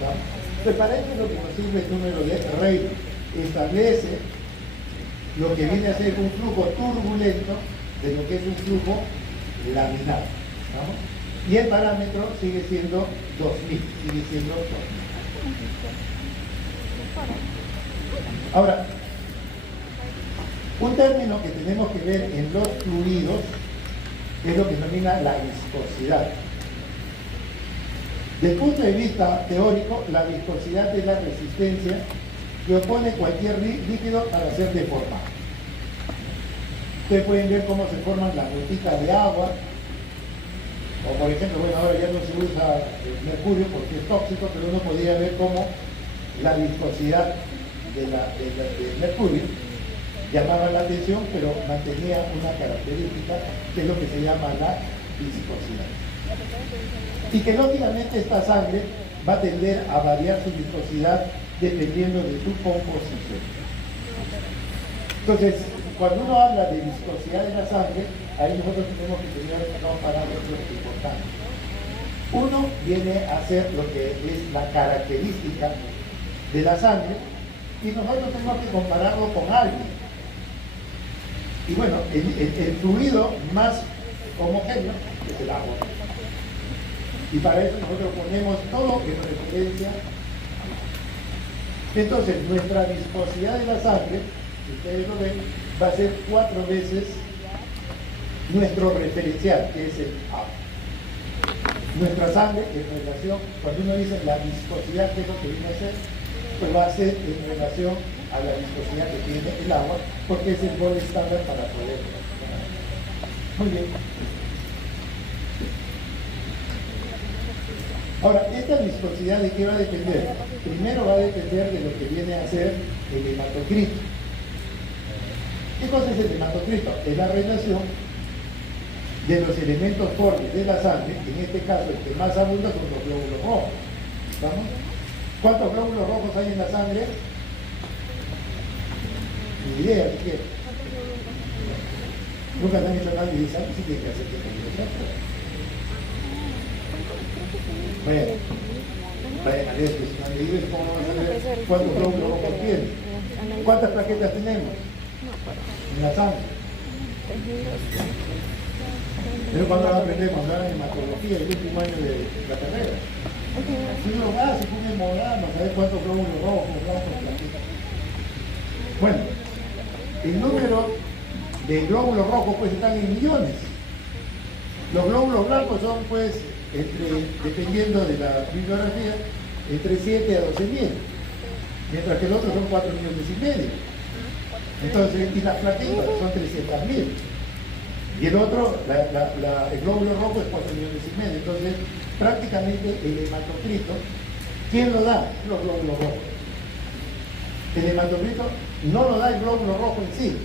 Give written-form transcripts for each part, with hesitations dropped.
¿no? Entonces, para eso es lo que nos sirve el número de Rayleigh. Establece lo que viene a ser un flujo turbulento de lo que es un flujo laminar, ¿no? Y el parámetro sigue siendo 2000, sigue siendo 2000. Ahora, un término que tenemos que ver en los fluidos es lo que se denomina la viscosidad. Desde el punto de vista teórico, la viscosidad es la resistencia que opone cualquier líquido para ser deformado. Ustedes pueden ver cómo se forman las gotitas de agua, o por ejemplo, bueno, ahora ya no se usa el mercurio porque es tóxico, pero uno podría ver cómo la viscosidad del mercurio llamaba la atención, pero mantenía una característica que es lo que se llama la viscosidad. Y que lógicamente esta sangre va a tender a variar su viscosidad dependiendo de su composición. Entonces, cuando uno habla de viscosidad de la sangre, ahí nosotros tenemos que tener dos parámetros importantes. Uno viene a ser lo que es la característica de la sangre, y nosotros tenemos que compararlo con algo. Y bueno, el fluido más homogéneo es el agua. Y para eso nosotros ponemos todo en referencia. Entonces, nuestra viscosidad de la sangre, si ustedes lo ven, va a ser 4 veces nuestro referencial, que es el agua. Nuestra sangre en relación, cuando uno dice la viscosidad, que es lo que viene a ser, pues va a ser en relación a la viscosidad que tiene el agua, porque es el gol estándar para poder. Muy bien. Ahora, esta viscosidad, ¿de qué va a depender? Primero va a depender de lo que viene a ser el hematocrito. ¿Qué cosa es el hematocrito? Es la relación de los elementos formes de la sangre, en este caso el que más abunda son los glóbulos rojos. ¿Vamos? ¿Cuántos glóbulos rojos hay en la sangre? Ni idea siquiera. Nunca se han hecho análisis de sangre, sí tienen que hacer tiempo. Vayan a leer que si no han leído, ¿cómo van a saber cuántos glóbulos rojos tienen? ¿Cuántas plaquetas tenemos en la sangre? Pero cuando aprendemos en hematología, el último año de la carrera. Si uno va, se pone morado, a saber cuántos glóbulos rojos, blancos, plaquetas. Bueno, el número de glóbulos rojos pues están en millones. Los glóbulos blancos son pues, dependiendo de la bibliografía, entre 7 a 12 mil, mientras que el otro son 4 millones y medio. Entonces, y las plaquetas son 300.000. Y el otro, el glóbulo rojo es 4 millones y medio. Entonces, prácticamente el hematocrito, ¿quién lo da? Los glóbulos rojos. El hematocrito no lo da el glóbulo rojo en sí,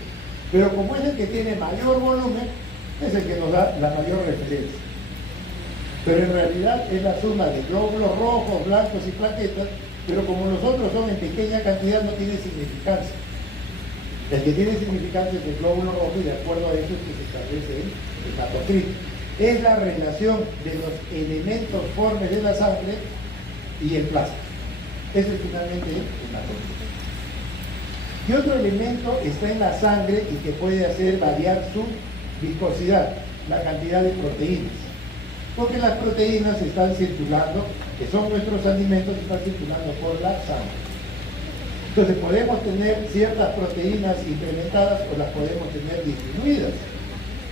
pero como es el que tiene mayor volumen, es el que nos da la mayor referencia. Pero en realidad es la suma de glóbulos rojos, blancos y plaquetas, pero como los otros son en pequeña cantidad, no tiene significancia. El que tiene significancia es el glóbulo rojo, y de acuerdo a eso es que se establece el hematocrito. Es la relación de los elementos formes de la sangre y el plasma. Eso es finalmente el hematocrito. Y otro elemento está en la sangre y que puede hacer variar su viscosidad, la cantidad de proteínas. Porque las proteínas están circulando, que son nuestros alimentos, están circulando por la sangre. Entonces podemos tener ciertas proteínas incrementadas o las podemos tener disminuidas.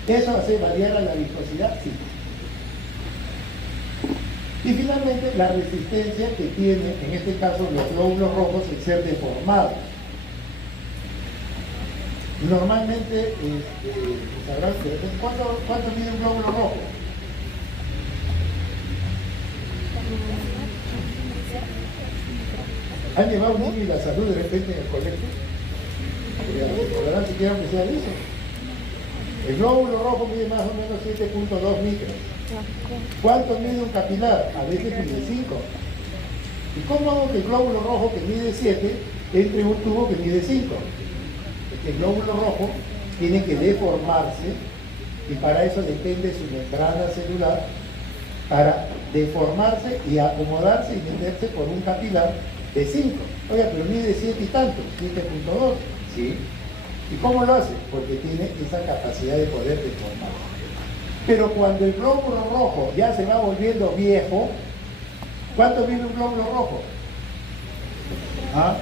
¿Eso hace variar a la viscosidad? Sí. Y finalmente la resistencia que tiene, en este caso, los glóbulos rojos el ser deformados. Normalmente, sabrán ¿cuánto mide un glóbulo rojo? ¿Han llevado un niño y la salud de repente en el colegio? ¿Recordarán siquiera que sea eso? El glóbulo rojo mide más o menos 7.2 micras. ¿Cuánto mide un capilar? A veces mide 5. ¿Y cómo hago que el glóbulo rojo que mide 7 entre un tubo que mide 5? El glóbulo rojo tiene que deformarse y para eso depende su membrana celular para deformarse y acomodarse y meterse por un capilar de 5. Oiga, pero mide 7 y tanto, 7.2, ¿sí? ¿Y cómo lo hace? Porque tiene esa capacidad de poder deformarse. Pero cuando el glóbulo rojo ya se va volviendo viejo, ¿cuánto vive un glóbulo rojo? ¿Ah?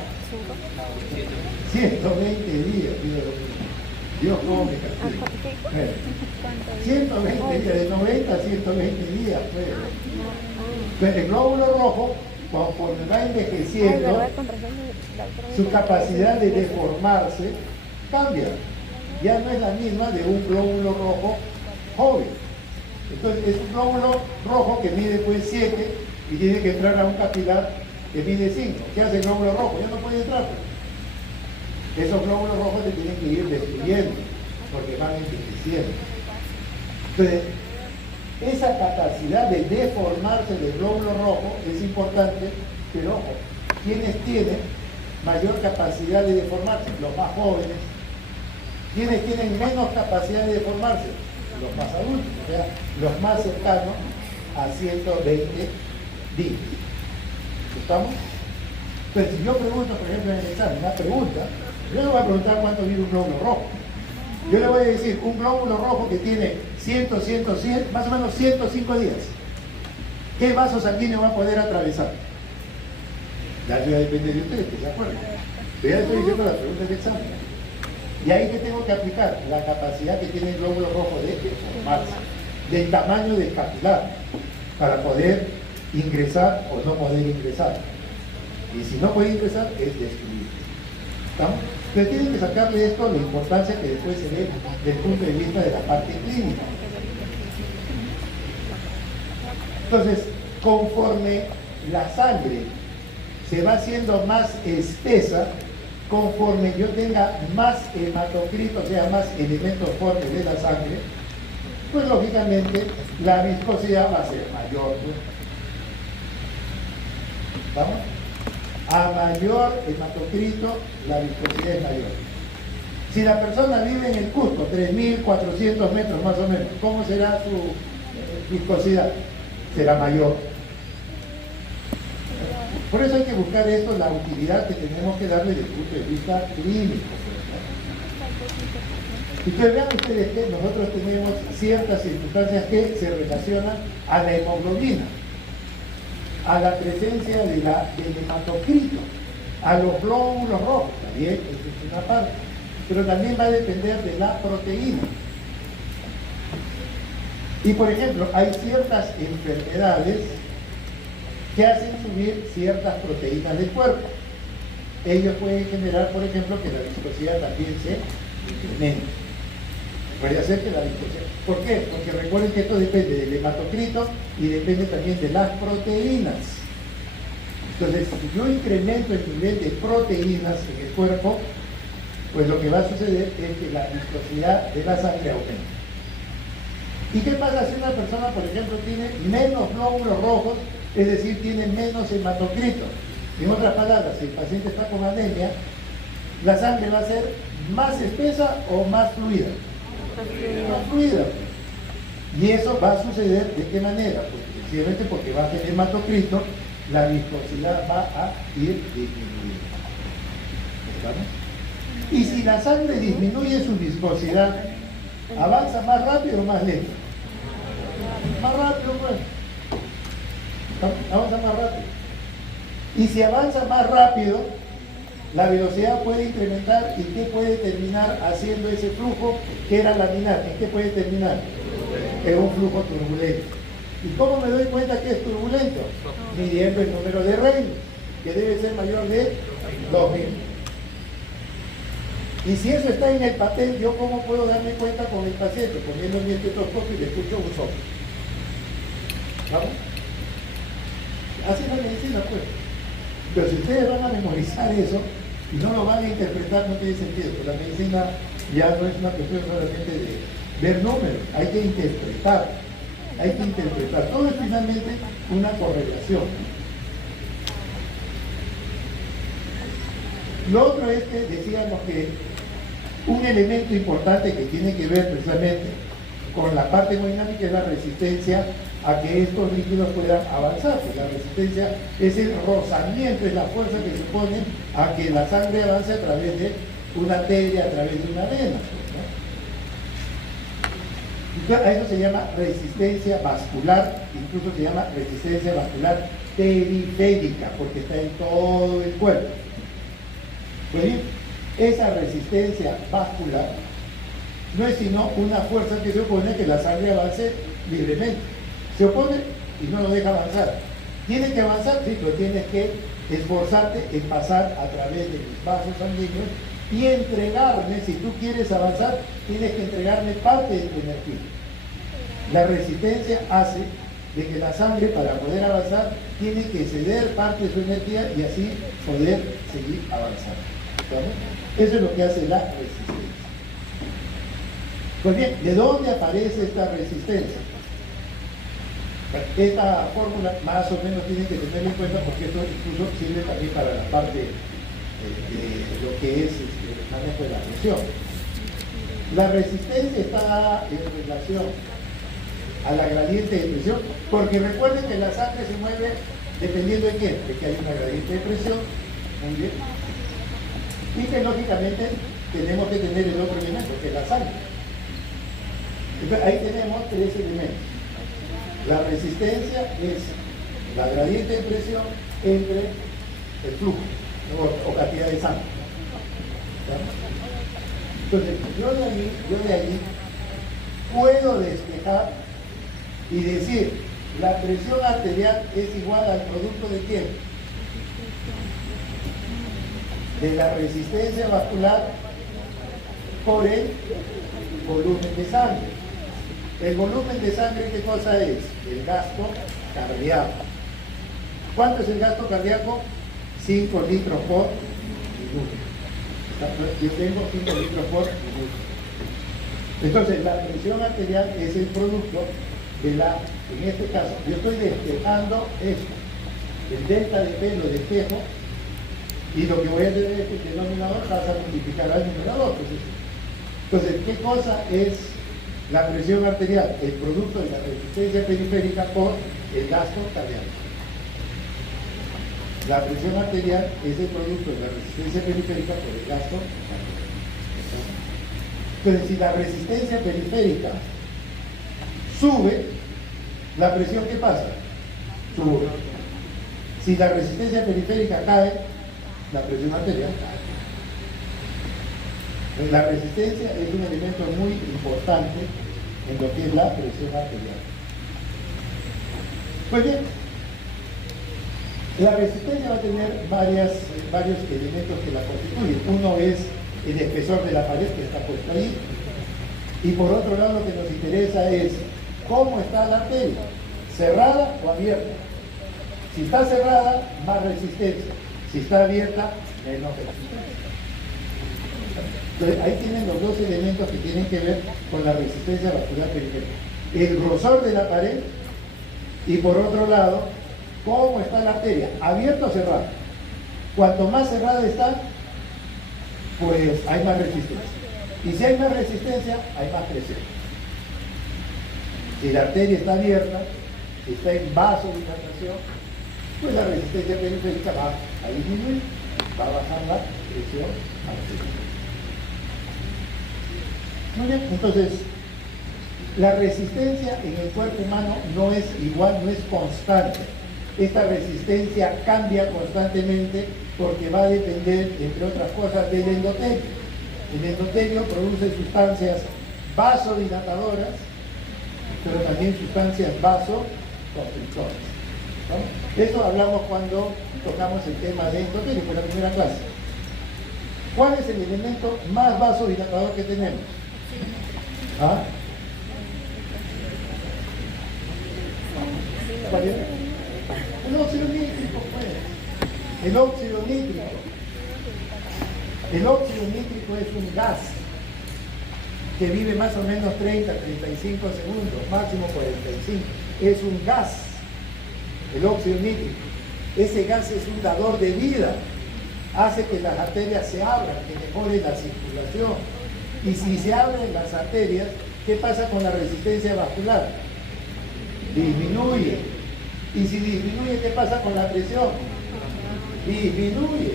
120 días, Dios cómo me castiga. 120 días, de 90 a 120 días, pues. Entonces, el glóbulo rojo, conforme va envejeciendo, su capacidad de deformarse cambia. Ya no es la misma de un glóbulo rojo joven. Entonces, es un glóbulo rojo que mide pues 7 y tiene que entrar a un capilar que mide 5. ¿Qué hace el glóbulo rojo? Ya no puede entrar. Esos glóbulos rojos se tienen que ir destruyendo porque van envejeciendo. Entonces, esa capacidad de deformarse del glóbulo rojo es importante, pero ojo, ¿quiénes tienen mayor capacidad de deformarse? Los más jóvenes. ¿Quiénes tienen menos capacidad de deformarse? Los más adultos, o sea, los más cercanos a 120 días. ¿Estamos? Entonces, si yo pregunto, por ejemplo, en el examen, una pregunta, yo no voy a preguntar cuánto vive un glóbulo rojo. Yo le voy a decir, un glóbulo rojo que tiene 100, más o menos 105 días. ¿Qué vaso sanguíneo va a poder atravesar? Ya depende de ustedes, ¿se acuerdan? Pero ya estoy diciendo las preguntas del examen. Y ahí que tengo que aplicar la capacidad que tiene el glóbulo rojo de deformarse, del tamaño del capilar, para poder ingresar o no poder ingresar. Y si no puede ingresar, es destruir. ¿Estamos? Pero tienen que sacarle esto la importancia que después se ve desde el punto de vista de la parte clínica. Entonces, conforme la sangre se va haciendo más espesa, conforme yo tenga más hematocrito, o sea, más elementos fuertes de la sangre, pues lógicamente la viscosidad va a ser mayor. ¿Vamos? A mayor hematocrito, la viscosidad es mayor. Si la persona vive en el Cusco, 3.400 metros más o menos, ¿cómo será su viscosidad? Será mayor. Por eso hay que buscar esto, la utilidad que tenemos que darle desde el punto de vista clínico. Entonces vean ustedes que nosotros tenemos ciertas circunstancias que se relacionan a la hemoglobina, a la presencia del hematocrito, a los glóbulos rojos, también eso es una parte, pero también va a depender de la proteína. Y por ejemplo, hay ciertas enfermedades que hacen subir ciertas proteínas del cuerpo. Ellos pueden generar, por ejemplo, que la viscosidad también se incremente. Puede hacer que la viscosidad. ¿Por qué? Porque recuerden que esto depende del hematocrito y depende también de las proteínas. Entonces, si yo incremento el nivel de proteínas en el cuerpo, pues lo que va a suceder es que la viscosidad de la sangre aumenta. ¿Y qué pasa si una persona, por ejemplo, tiene menos glóbulos rojos, es decir, tiene menos hematocrito? En otras palabras, si el paciente está con anemia, la sangre va a ser más espesa o más fluida. Más fluida. Y eso va a suceder ¿de qué manera? Pues sencillamente porque va a tener hematocrito, la viscosidad va a ir disminuyendo. ¿Estamos? Y si la sangre disminuye su viscosidad, ¿avanza más rápido o más lento? Más rápido, pues. Avanza más rápido. Y si avanza más rápido, la velocidad puede incrementar. ¿Y qué puede terminar haciendo ese flujo que era laminar? ¿En qué puede terminar? En un flujo turbulento. ¿Y cómo me doy cuenta que es turbulento? Midiendo el número de Rayleigh, que debe ser mayor de 2000. Y si eso está en el papel, ¿yo cómo puedo darme cuenta con el paciente? Poniendo mi estetoscopio y le escucho un soplo. ¿Vamos? Así es la medicina, pues. Pero si ustedes van a memorizar eso y no lo van a interpretar, no tiene sentido. Pues la medicina ya no es una cuestión solamente de ver números, hay que interpretar. Hay que interpretar. Todo es finalmente una correlación. Lo otro es que decíamos que un elemento importante que tiene que ver precisamente con la parte hemodinámica es la resistencia a que estos líquidos puedan avanzar. Pues la resistencia es el rozamiento, es la fuerza que se pone a que la sangre avance a través de una arteria, a través de una vena, ¿no? Entonces, a eso se llama resistencia vascular, incluso se llama resistencia vascular periférica, porque está en todo el cuerpo. Pues bien, esa resistencia vascular no es sino una fuerza que se opone a que la sangre avance libremente. Se opone y no lo deja avanzar. Tiene que avanzar, sí, pero tienes que esforzarte en pasar a través de mis vasos sanguíneos y entregarme, si tú quieres avanzar, tienes que entregarme parte de tu energía. La resistencia hace de que la sangre, para poder avanzar, tiene que ceder parte de su energía y así poder seguir avanzando. ¿Vale? Eso es lo que hace la resistencia. Pues bien, ¿de dónde aparece esta resistencia? Esta fórmula más o menos tienen que tener en cuenta porque esto incluso sirve también para la parte de lo que es el manejo de la presión. La resistencia está en relación a la gradiente de presión, porque recuerden que la sangre se mueve dependiendo de quién, de que hay una gradiente de presión, muy bien, y que lógicamente tenemos que tener el otro elemento, que es la sangre. Entonces, ahí tenemos tres elementos. La resistencia es la gradiente de presión entre el flujo o cantidad de sangre. Entonces, yo de ahí puedo despejar y decir, la presión arterial es igual al producto de quién? De la resistencia vascular por el volumen de sangre. El volumen de sangre, ¿qué cosa es? El gasto cardíaco. ¿Cuánto es el gasto cardíaco? 5 litros por minuto. Yo tengo 5 litros por minuto. Entonces, la presión arterial es el producto de la, en este caso, yo estoy despejando esto. El delta de P lo despejo y lo que voy a tener es que el denominador pasa a multiplicar al numerador. Entonces, ¿qué cosa es la presión arterial? El producto de la resistencia periférica por el gasto cardíaco. La presión arterial es el producto de la resistencia periférica por el gasto cardíaco. Entonces, si la resistencia periférica sube, ¿la presión qué pasa? Sube. Si la resistencia periférica cae, la presión arterial cae. La resistencia es un elemento muy importante en lo que es la presión arterial. Pues bien, la resistencia va a tener varios elementos que la constituyen. Uno es el espesor de la pared que está puesto ahí, y por otro lado lo que nos interesa es cómo está la arteria, cerrada o abierta. Si está cerrada, más resistencia. Si está abierta, menos resistencia. Entonces, ahí tienen los dos elementos que tienen que ver con la resistencia vascular periférica. El grosor de la pared y por otro lado, cómo está la arteria, abierta o cerrada. Cuanto más cerrada está, pues hay más resistencia. Y si hay más resistencia, hay más presión. Si la arteria está abierta, si está en vasodilatación, pues la resistencia periférica va a disminuir, va a bajar la presión arterial. Muy bien, entonces, la resistencia en el cuerpo humano no es igual, no es constante. Esta resistencia cambia constantemente porque va a depender, entre otras cosas, del endotelio. El endotelio produce sustancias vasodilatadoras, pero también sustancias vasoconstrictoras, ¿no? Eso hablamos cuando tocamos el tema de endotelio, en la primera clase. ¿Cuál es el elemento más vasodilatador que tenemos? ¿Ah? ¿Cuál es? El óxido nítrico, pues. El óxido nítrico. El óxido nítrico es un gas que vive más o menos 30, 35 segundos, máximo 45. Es un gas, el óxido nítrico. Ese gas es un dador de vida. Hace que las arterias se abran, que mejore la circulación. Y si se abren las arterias, ¿qué pasa con la resistencia vascular? disminuye. Y si disminuye, ¿qué pasa con la presión? Disminuye.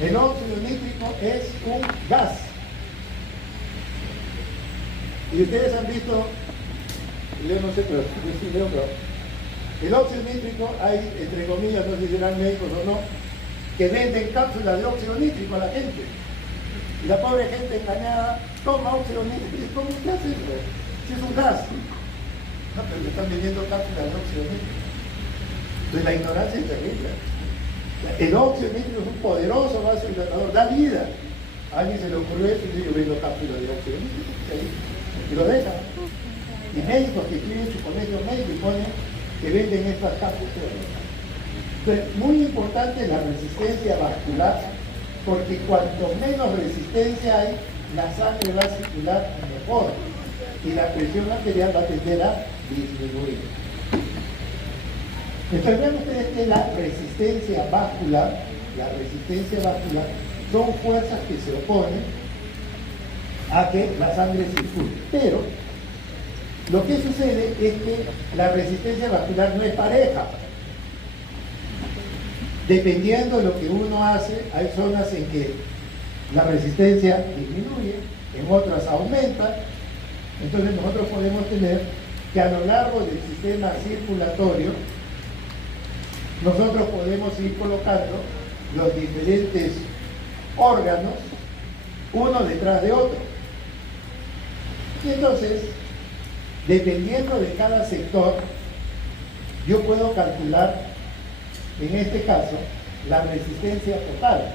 El óxido nítrico es un gas. Y ustedes han visto, yo no sé, pero yo sí veo, pero el óxido nítrico, hay, entre comillas, no sé si serán médicos o no, que venden cápsulas de óxido nítrico a la gente. Y la pobre gente engañada toma óxido nítrico. ¿Cómo se hace eso? Si es un gas. No, pero le están vendiendo cápsulas de óxido nítrico. Entonces la ignorancia es terrible. El óxido nítrico es un poderoso vasodilatador, da vida. A alguien se le ocurrió eso y dice, yo vendo cápsulas de óxido nítrico. Y lo dejan. Y médicos que escriben su colegio médico y ponen que venden estas cápsulas. Entonces, muy importante la resistencia vascular, porque cuanto menos resistencia hay, la sangre va a circular mejor y la presión arterial va a tender a disminuir. Entonces vean ustedes que la resistencia vascular son fuerzas que se oponen a que la sangre circule. Pero lo que sucede es que la resistencia vascular no es pareja. Dependiendo de lo que uno hace, hay zonas en que la resistencia disminuye, en otras aumenta. Entonces nosotros podemos tener que a lo largo del sistema circulatorio, nosotros podemos ir colocando los diferentes órganos uno detrás de otro. Y entonces, dependiendo de cada sector, yo puedo calcular, en este caso, la resistencia total.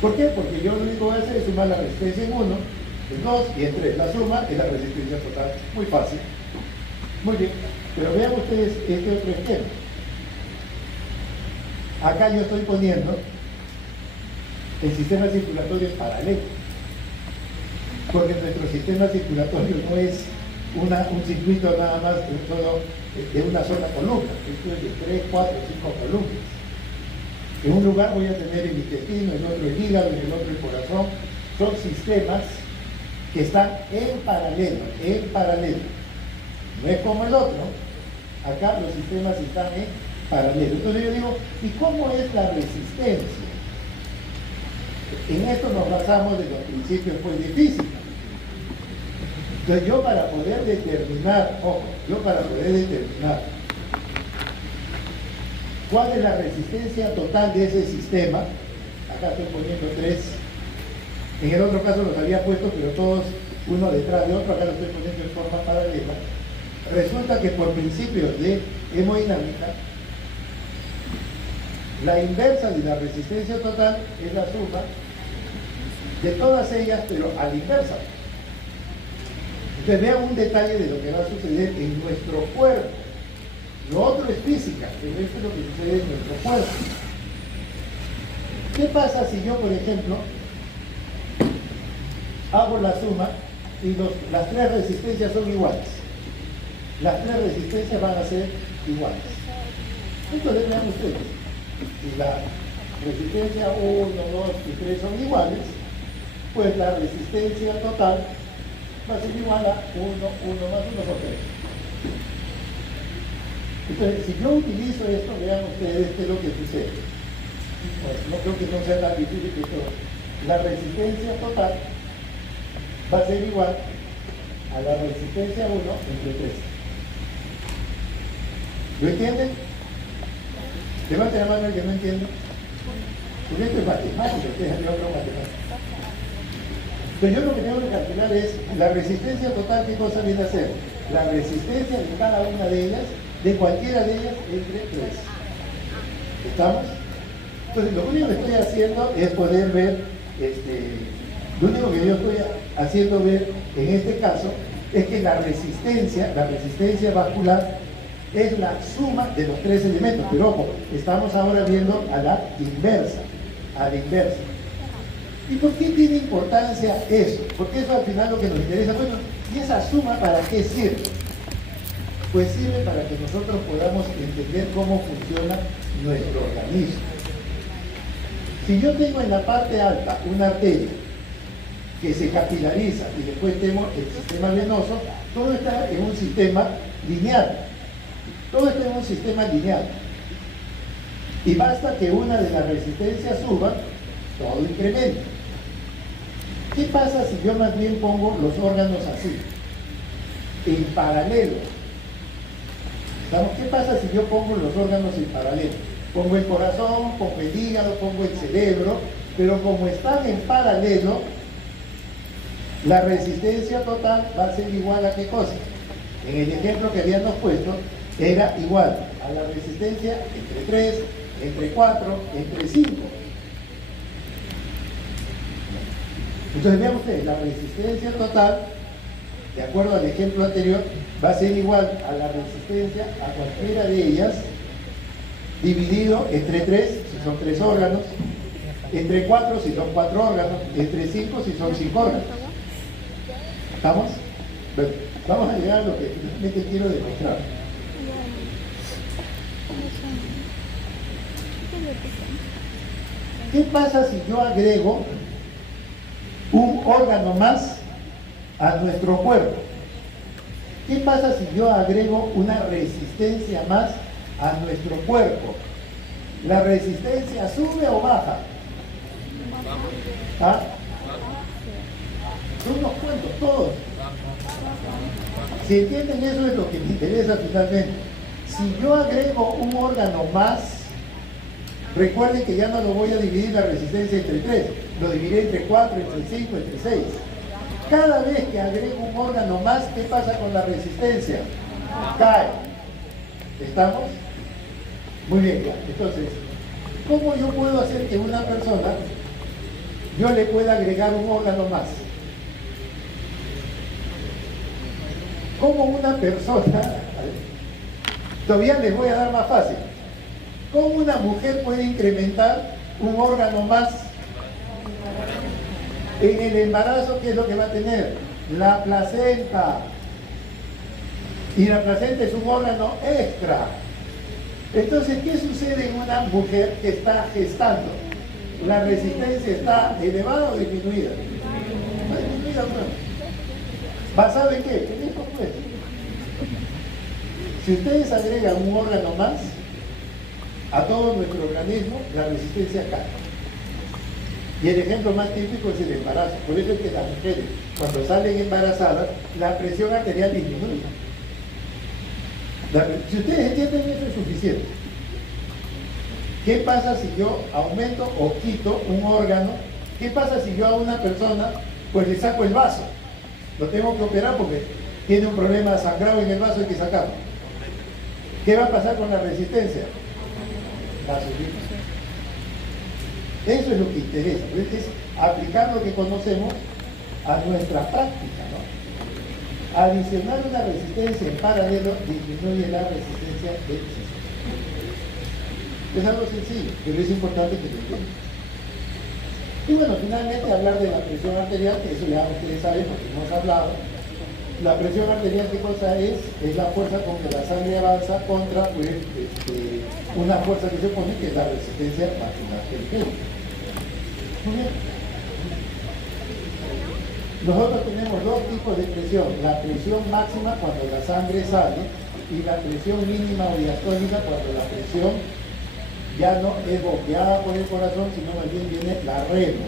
¿Por qué? Porque yo lo único que voy a hacer es sumar la resistencia en 1, en 2 y en 3. La suma es la resistencia total. Muy fácil. Muy bien. Pero vean ustedes este otro esquema. Acá yo estoy poniendo el sistema circulatorio en paralelo. Porque nuestro sistema circulatorio no es un circuito nada más de una sola columna. Esto es de 3, 4, 5 columnas. En un lugar voy a tener el intestino, en otro el hígado, en el otro el corazón. Son sistemas que están en paralelo. No es como el otro. Acá los sistemas están en paralelo. Entonces yo digo, ¿y cómo es la resistencia? En esto nos basamos de los principios pues, de física. Entonces yo para poder determinar cuál es la resistencia total de ese sistema, acá estoy poniendo 3, en el otro caso los había puesto, pero todos uno detrás de otro, acá lo estoy poniendo en forma paralela. Resulta que por principios de hemodinámica, la inversa de la resistencia total es la suma de todas ellas, pero a la inversa. Entonces vean un detalle de lo que va a suceder en nuestro cuerpo. Lo otro es física, pero esto es lo que sucede en nuestro cuerpo. ¿Qué pasa si yo, por ejemplo, hago la suma y las 3 resistencias son iguales? Las 3 resistencias van a ser iguales. Entonces vean ustedes, si la resistencia 1, 2 y 3 son iguales, pues la resistencia total va a ser igual a 1 más 1 son 3. Entonces, si yo utilizo esto, vean ustedes qué es lo que sucede. Pues, no creo que no sea tan difícil que esto. La resistencia total va a ser igual a la resistencia 1 entre 3. ¿Lo entienden? Levanten la mano el que no entiende. Porque esto es matemático, ustedes han otro matemático. Pero yo lo que tengo que calcular es la resistencia total, ¿qué cosa viene a ser? La resistencia de cada una de ellas, de cualquiera de ellas, entre 3. ¿Estamos? Entonces, lo único que estoy haciendo es poder ver, lo único que yo estoy haciendo ver en este caso es que la resistencia vascular es la suma de los 3 elementos. Pero ojo, estamos ahora viendo a la inversa. ¿Y por qué tiene importancia eso? Porque eso al final lo que nos interesa. Bueno, ¿y esa suma para qué sirve? Pues sirve para que nosotros podamos entender cómo funciona nuestro organismo. Si yo tengo en la parte alta una arteria que se capilariza y después tenemos el sistema venoso, todo está en un sistema lineal. Todo está en un sistema lineal. Y basta que una de las resistencias suba, todo incrementa. ¿Qué pasa si yo más bien pongo los órganos así, en paralelo? ¿Qué pasa si yo pongo los órganos en paralelo? Pongo el corazón, pongo el hígado, pongo el cerebro, pero como están en paralelo, la resistencia total va a ser igual a ¿qué cosa? En el ejemplo que habíamos puesto, era igual a la resistencia entre 3, entre 4, entre 5. Entonces vean ustedes, la resistencia total, de acuerdo al ejemplo anterior, va a ser igual a la resistencia a cualquiera de ellas, dividido entre 3, si son 3 órganos, entre 4 si son 4 órganos, entre 5 si son 5 órganos. ¿Estamos? Bueno, vamos a llegar a lo que finalmente quiero demostrar. ¿Qué pasa si yo agrego un órgano más a nuestro cuerpo? ¿Qué pasa si yo agrego una resistencia más a nuestro cuerpo? ¿La resistencia sube o baja? ¿Ah? Son unos cuentos, todos. Si entienden eso es lo que me interesa finalmente. Si yo agrego un órgano más, recuerden que ya no lo voy a dividir la resistencia entre 3, lo dividiré entre 4, entre 5, entre 6. Cada vez que agrego un órgano más, ¿qué pasa con la resistencia? Cae. ¿Estamos? Muy bien, entonces, ¿cómo yo puedo hacer que una persona, yo le pueda agregar un órgano más? ¿Cómo una persona, todavía les voy a dar más fácil, cómo una mujer puede incrementar un órgano más? En el embarazo, ¿qué es lo que va a tener? La placenta. Y la placenta es un órgano extra. Entonces, ¿qué sucede en una mujer que está gestando? ¿La resistencia está elevada o disminuida? Está disminuida, ¿no? ¿Basado en qué? En esto pues. Si ustedes agregan un órgano más a todo nuestro organismo, la resistencia cae. Y el ejemplo más típico es el embarazo. Por eso es que las mujeres, cuando salen embarazadas, la presión arterial disminuye. Si ustedes entienden eso es suficiente. ¿Qué pasa si yo aumento o quito un órgano? ¿Qué pasa si yo a una persona pues le saco el vaso? Lo tengo que operar porque tiene un problema sangrado en el vaso, hay que sacarlo. ¿Qué va a pasar con la resistencia? Va a subir. Eso es lo que interesa, es aplicar lo que conocemos a nuestra práctica, ¿no? Adicionar una resistencia en paralelo disminuye la resistencia del sistema. Es algo sencillo, pero es importante que lo entiendan. Y bueno, finalmente hablar de la presión arterial, que eso ya ustedes saben porque hemos hablado. La presión arterial, ¿qué cosa es? Es la fuerza con que la sangre avanza contra pues, una fuerza que se opone, que es la resistencia vascular periférica. Muy bien. Nosotros tenemos dos tipos de presión, la presión máxima cuando la sangre sale y la presión mínima o diastólica cuando la presión ya no es bombeada por el corazón, sino más bien viene la remo.